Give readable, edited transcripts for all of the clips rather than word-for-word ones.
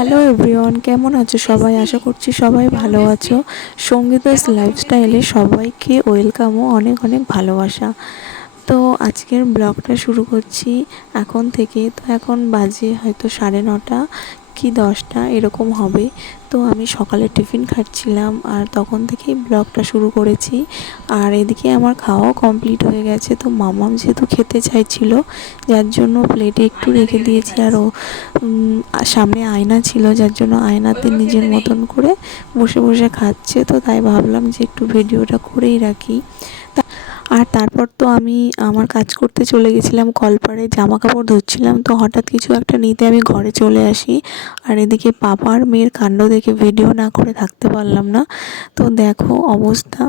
Hello everyone, কেমন আছো সবাই? আশা করছি সবাই ভালো আছো। সঙ্গীতাস লাইফস্টাইলে সবাইকে ওয়েলকাম ও অনেক অনেক ভালোবাসা। তো আজকের ব্লগটা শুরু করছি এখন থেকে। তো এখন বাজে হয়তো 9:30 কি 10টা এরকম হবে। তো আমি সকালে টিফিন খাচ্ছিলাম আর তখন থেকেই ব্লগটা শুরু করেছি। আর এদিকে আমার খাওয়াও কমপ্লিট হয়ে গেছে। তো মামাম যেহেতু খেতে চাইছিল, যার জন্য প্লেটে একটু রেখে দিয়েছি। আর ও সামনে আয়না ছিল, যার জন্য আয়নাতে নিজের মতন করে বসে বসে খাচ্ছে। তো তাই ভাবলাম যে একটু ভিডিওটা করেই রাখি। আর তারপর তো আমি আমার কাজ করতে চলে গেছিলাম কলপাড়ে, জামা কাপড় ধুচ্ছিলাম। তো হঠাৎ কিছু একটা নিতে আমি ঘরে চলে আসি। আর এদিকে পাপা আর মেয়ের কাণ্ড দেখে ভিডিও না করে থাকতে পারলাম না। তো দেখো অবস্থা,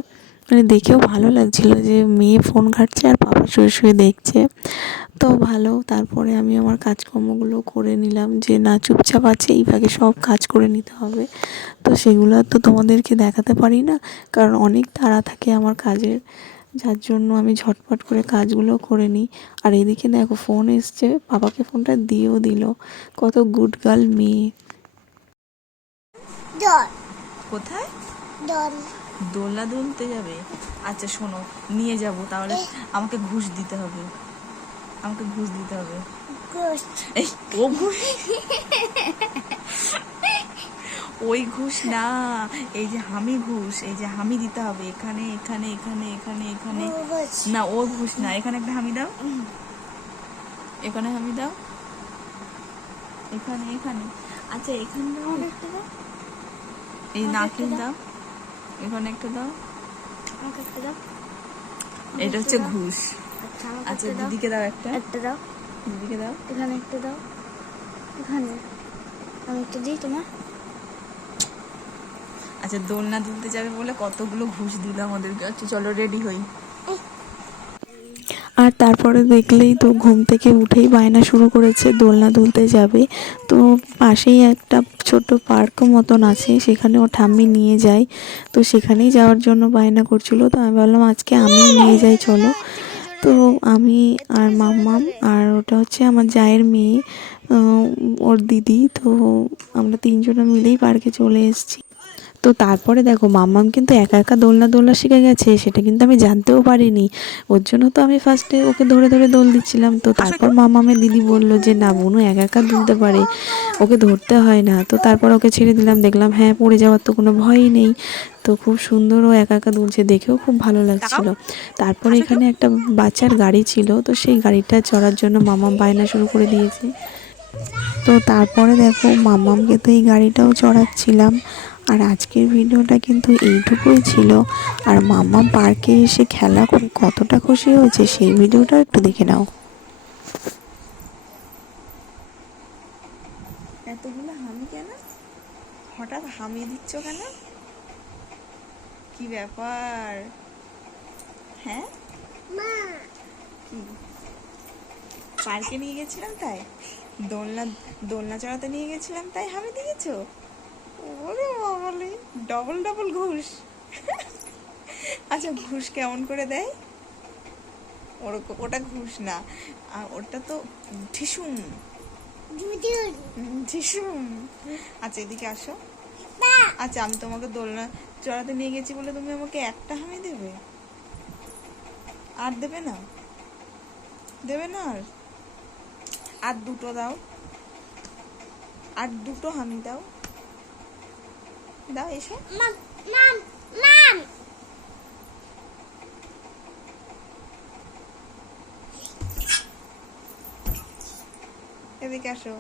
মানে দেখেও ভালো লাগছিল যে মেয়ে ফোন ঘাঁটছে আর পাপা শুয়ে শুয়ে দেখছে। তো ভালো, তারপরে আমি আমার কাজকর্মগুলো করে নিলাম, যে না চুপচাপ আছে এইভাবে সব কাজ করে নিতে হবে। তো সেগুলো তো তোমাদেরকে দেখাতে পারি না, কারণ অনেক তাড়া থাকে আমার কাজের, যার জন্য আমি ঝটপট করে কাজগুলো করে নিই। আর এদিকে দেখো ফোন এসছে, বাবাকে ফোনটা দিয়েও দিল। কত গুড গার্ল মেয়ে। কোথায়? দোলনা দুলতে যাবে? আচ্ছা শোনো, নিয়ে যাব, তাহলে আমাকে ঘুষ দিতে হবে। এই ও ঘুষ, ওই ঘুষ না, এই যে হামি ঘুষ, এই যে হামি দিতে হবে এখানে এখানে এখানে এখানে এখানে। না ওর ঘুষ না, এখানে একটা হামি দাও, এখানে হামি দাও, এখানে এখানে। আচ্ছা এখানে দাও, একটা দাও, এই নাকিল দাও, এখানে একটা দাও, এটা হচ্ছে ঘুষ। আচ্ছা দিদিকে দাও, একটা দাও, দিদিকে দাও, এখানে একটা দাও, এখানে আমি একটা দিই তোমার। আচ্ছা দোলনা দুলতে যাবে বলে কতগুলো ঘুষ দিল আমাদেরকে। আচ্ছা চলো রেডি হই। আর তারপরে দেখলেই তো ঘুম থেকে উঠেই বায়না শুরু করেছে দোলনা দুলতে যাবে। তো পাশেই একটা ছোট পার্ক মতন আছে, সেখানে ও ঠাম্মি নিয়ে যায়। তো সেখানেই যাওয়ার জন্য বায়না করছিল। তো আমি বললাম আজকে আমি নিয়ে যাই চলো। তো আমি আর মাম্মাম আর ওটা হচ্ছে আমার জায়ের মেয়ে, ওর দিদি। তো আমরা তিনজনে মিলেই পার্কে চলে এসেছি। তো তারপরে দেখো মাম্মাম কিন্তু একা একা দোলনা শিখে গেছে, সেটা কিন্তু আমি জানতেও পারিনি। ওর জন্য তো আমি ফার্স্টে ওকে ধরে ধরে দোল দিচ্ছিলাম। তো তারপর মাম্মামের দিদি বলল যে না, বোনু একা একা দুলতে পারে, ওকে ধরতে হয় না। তো তারপর ওকে ছেড়ে দিলাম, দেখলাম হ্যাঁ পড়ে যাওয়ার তো কোনো ভয়ই নেই। তো খুব সুন্দর ও একা একা দুলছে, দেখেও খুব ভালো লাগছিল। তারপরে এখানে একটা বাচ্চার গাড়ি ছিল, তো সেই গাড়িটা চড়ার জন্য মাম্মাম বায়না শুরু করে দিয়েছে। তো তারপরে দেখো মাম্মামকে তো এই গাড়িটাও চড়াচ্ছিলাম। আর আজকের ভিডিওটা কিন্তু এইটুকুই ছিল। আর মাম্মাম পার্কে এসে খেলা করে কতটা খুশি হয়েছে সেই ভিডিওটা একটু দেখে নাও। এতগুলো হামি কেন? হঠাৎ হামি দিচ্ছ কেন? কি ব্যাপার? হ্যাঁ কি পার্কে নিয়ে গেছিলাম তাই? দোলনা দোলনা চড়াতে নিয়ে গেছিলাম তাই হামি দিয়েছো? ওরে বাবালে, ডবল ডবল ঘুষ। আচ্ছা ঘুষ কেমন করে দেয়? ওটা ঘুষ না, আর ওটা তো ঠিসুম ঠিসুম। আচ্ছা এদিকে আসো। আচ্ছা আমি তোমাকে দোলনা চড়াতে নিয়ে গেছি বলে তুমি আমাকে একটা হামি দেবে? আর দেবে না? দেবে না? আর দুটো দাও, আর দুটো হামি দাও, দাও এসো। এদিকে আসো।